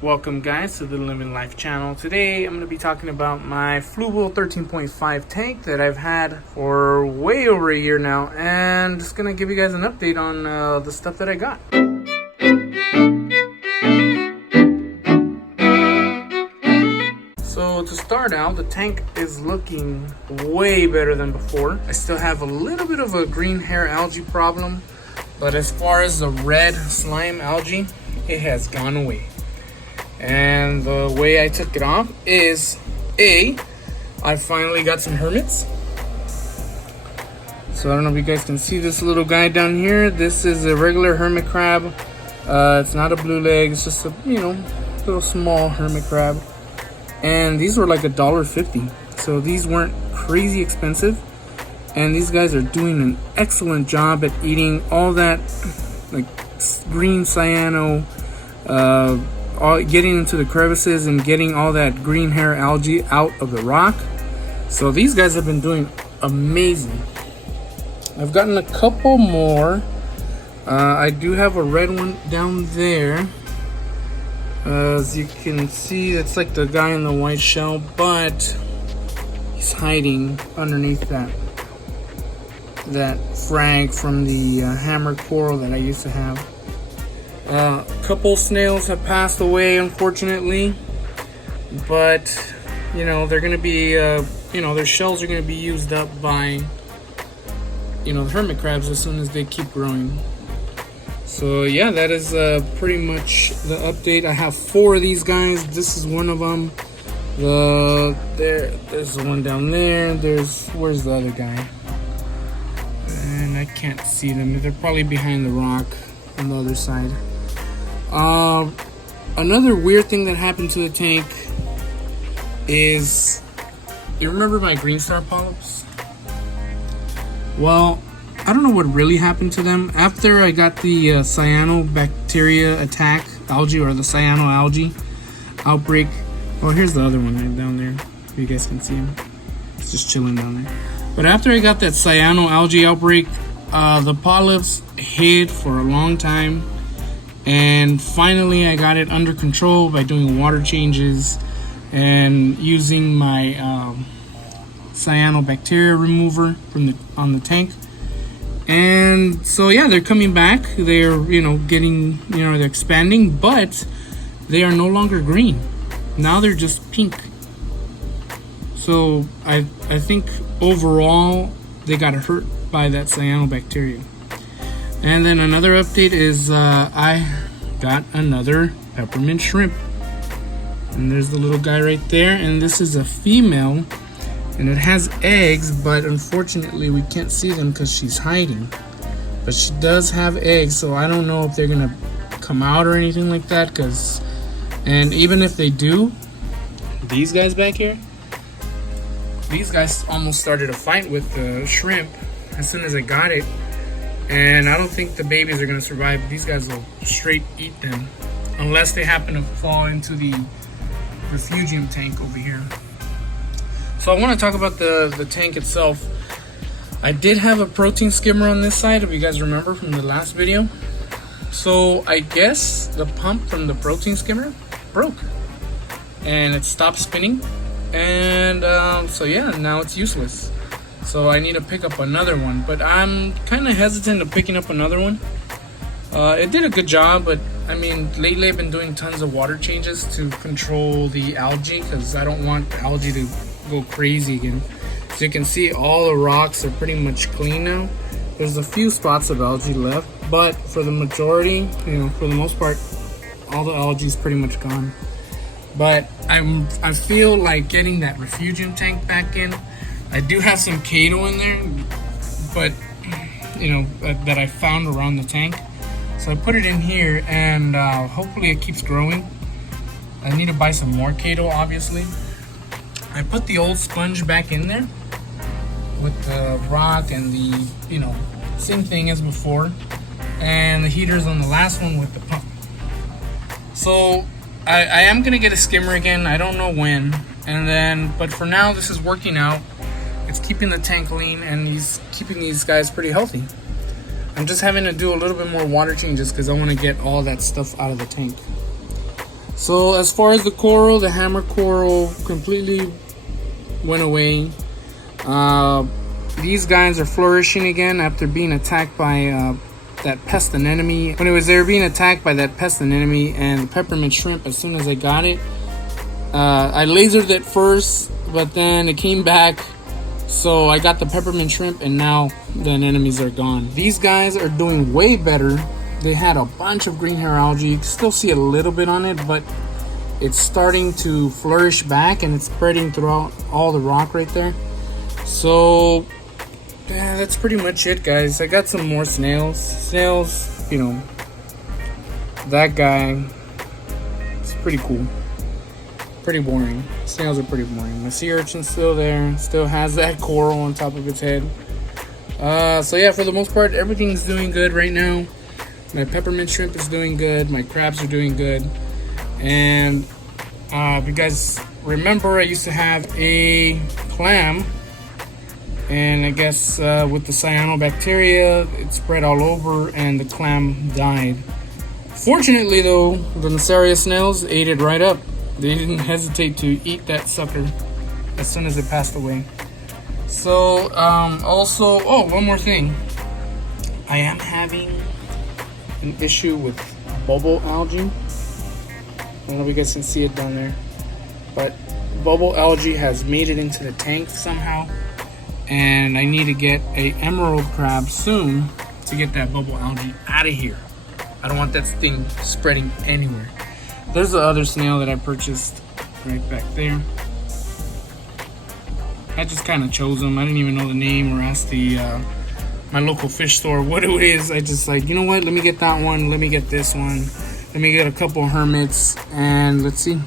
Welcome guys to the Livin Life Channel. Today I'm going to be talking about my Fluval 13.5 tank that I've had for way over a year now, and just going to give you guys an update on the stuff that I got. So to start out, the tank is looking way better than before. I still have a little bit of a green hair algae problem, but as far as the red slime algae, it has gone away. And the way I took it off is I finally got some hermits. So I don't know if you guys can see this little guy down here. This is a regular hermit crab. It's not a blue leg, it's just a little small hermit crab. And these were like $1.50. So these weren't crazy expensive. And these guys are doing an excellent job at eating all that like green cyano, getting into the crevices and getting all that green hair algae out of the rock. So these guys have been doing amazing. I've gotten a couple more. I do have a red one down there. As you can see, it's like the guy in the white shell, but he's hiding underneath that frag from the hammered coral that I used to have. A couple snails have passed away, unfortunately, but they're gonna be their shells are gonna be used up by the hermit crabs as soon as they keep growing. So yeah, that is pretty much the update. I have 4 of these guys. This is one of them. There's the one down there. Where's the other guy? And I can't see them. They're probably behind the rock on the other side. Another weird thing that happened to the tank is, you remember my green star polyps? Well, I don't know what really happened to them. After I got the cyanobacteria attack algae, or the cyano algae outbreak. Oh, here's the other one right down there. If you guys can see him. It's just chilling down there. But after I got that cyano algae outbreak, the polyps hid for a long time. And finally I got it under control by doing water changes and using my cyanobacteria remover on the tank. And so yeah, they're coming back. They're they're expanding, but they are no longer green. Now they're just pink. So I think overall they got hurt by that cyanobacteria. And then another update is I got another peppermint shrimp. And there's the little guy right there. And this is a female. And it has eggs, but unfortunately we can't see them because she's hiding. But she does have eggs, so I don't know if they're going to come out or anything like that. And even if they do, these guys back here, these guys almost started a fight with the shrimp as soon as I got it. And I don't think the babies are going to survive. These guys will straight eat them. Unless they happen to fall into the refugium tank over here. So I want to talk about the tank itself. I did have a protein skimmer on this side, if you guys remember from the last video. So I guess the pump from the protein skimmer broke. And it stopped spinning. And so yeah, now it's useless. So I need to pick up another one, but I'm kind of hesitant of picking up another one. It did a good job, but I mean, lately I've been doing tons of water changes to control the algae because I don't want the algae to go crazy again. So you can see all the rocks are pretty much clean now. There's a few spots of algae left, but for the majority, for the most part, all the algae is pretty much gone. But I feel like getting that refugium tank back in. I do have some Kato in there, but that I found around the tank. So I put it in here, and hopefully it keeps growing. I need to buy some more Kato, obviously. I put the old sponge back in there with the rock and the same thing as before, and the heater's on the last one with the pump. So I am gonna get a skimmer again. I don't know when, but for now this is working out. It's keeping the tank lean, and he's keeping these guys pretty healthy. I'm just having to do a little bit more water changes because I want to get all that stuff out of the tank. So as far as the coral, the hammer coral completely went away. These guys are flourishing again after being attacked by that pest anemone. They were being attacked by that pest anemone and the peppermint shrimp. As soon as I got it, I lasered it first, but then it came back. So I got the peppermint shrimp, and now the anemones are gone. These guys are doing way better. They had a bunch of green hair algae. You can still see a little bit on it, but it's starting to flourish back, and it's spreading throughout all the rock right there. So yeah, that's pretty much it, guys. I got some more snails. Snails, you know, that guy, it's pretty cool. Pretty boring. Snails are pretty boring. My sea urchin's still there. Still has that coral on top of its head. So yeah, for the most part, everything's doing good right now. My peppermint shrimp is doing good. My crabs are doing good. And if you guys remember, I used to have a clam. And I guess with the cyanobacteria, it spread all over and the clam died. Fortunately though, the Nasaria snails ate it right up. They didn't hesitate to eat that sucker as soon as it passed away. So, also, one more thing. I am having an issue with bubble algae. I don't know if you guys can see it down there. But bubble algae has made it into the tank somehow. And I need to get a emerald crab soon to get that bubble algae out of here. I don't want that thing spreading anywhere. There's the other snail that I purchased right back there. I just kind of chose them. I didn't even know the name or ask the my local fish store what it is. I just like, you know what? Let me get that one. Let me get this one. Let me get a couple of hermits, and let's see.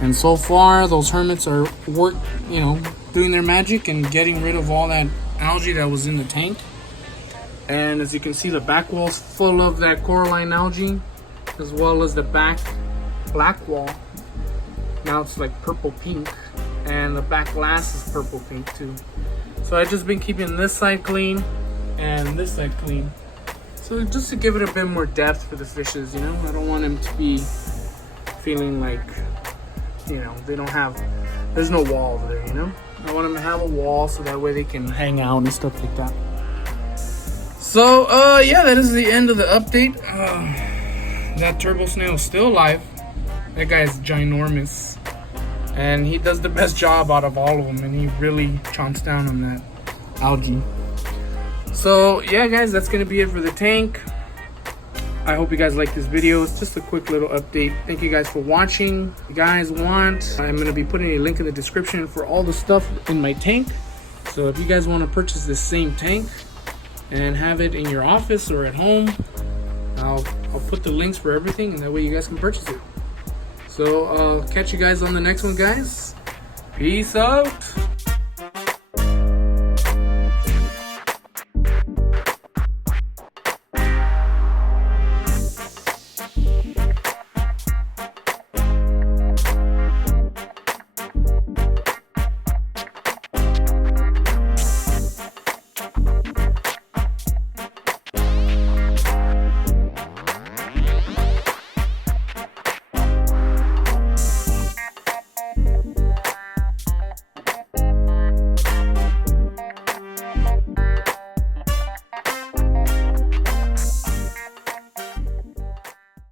And so far, those hermits are doing their magic and getting rid of all that algae that was in the tank. And as you can see, the back wall's full of that coralline algae, as well as the back black wall. Now it's like purple pink, and the back glass is purple pink too. So I've just been keeping this side clean and this side clean, so just to give it a bit more depth for the fishes. I don't want them to be feeling like there's no wall over there. I want them to have a wall so that way they can hang out and stuff like that. So yeah, that is the end of the update. That turbo snail is still alive. That guy is ginormous, and he does the best job out of all of them, and he really chomps down on that algae. So yeah, guys, that's gonna be it for the tank. I hope you guys like this video. It's just a quick little update. Thank you guys for watching. If you guys want, I'm gonna be putting a link in the description for all the stuff in my tank. So if you guys want to purchase this same tank and have it in your office or at home, I'll put the links for everything, and that way you guys can purchase it. So I'll catch you guys on the next one, guys. Peace out.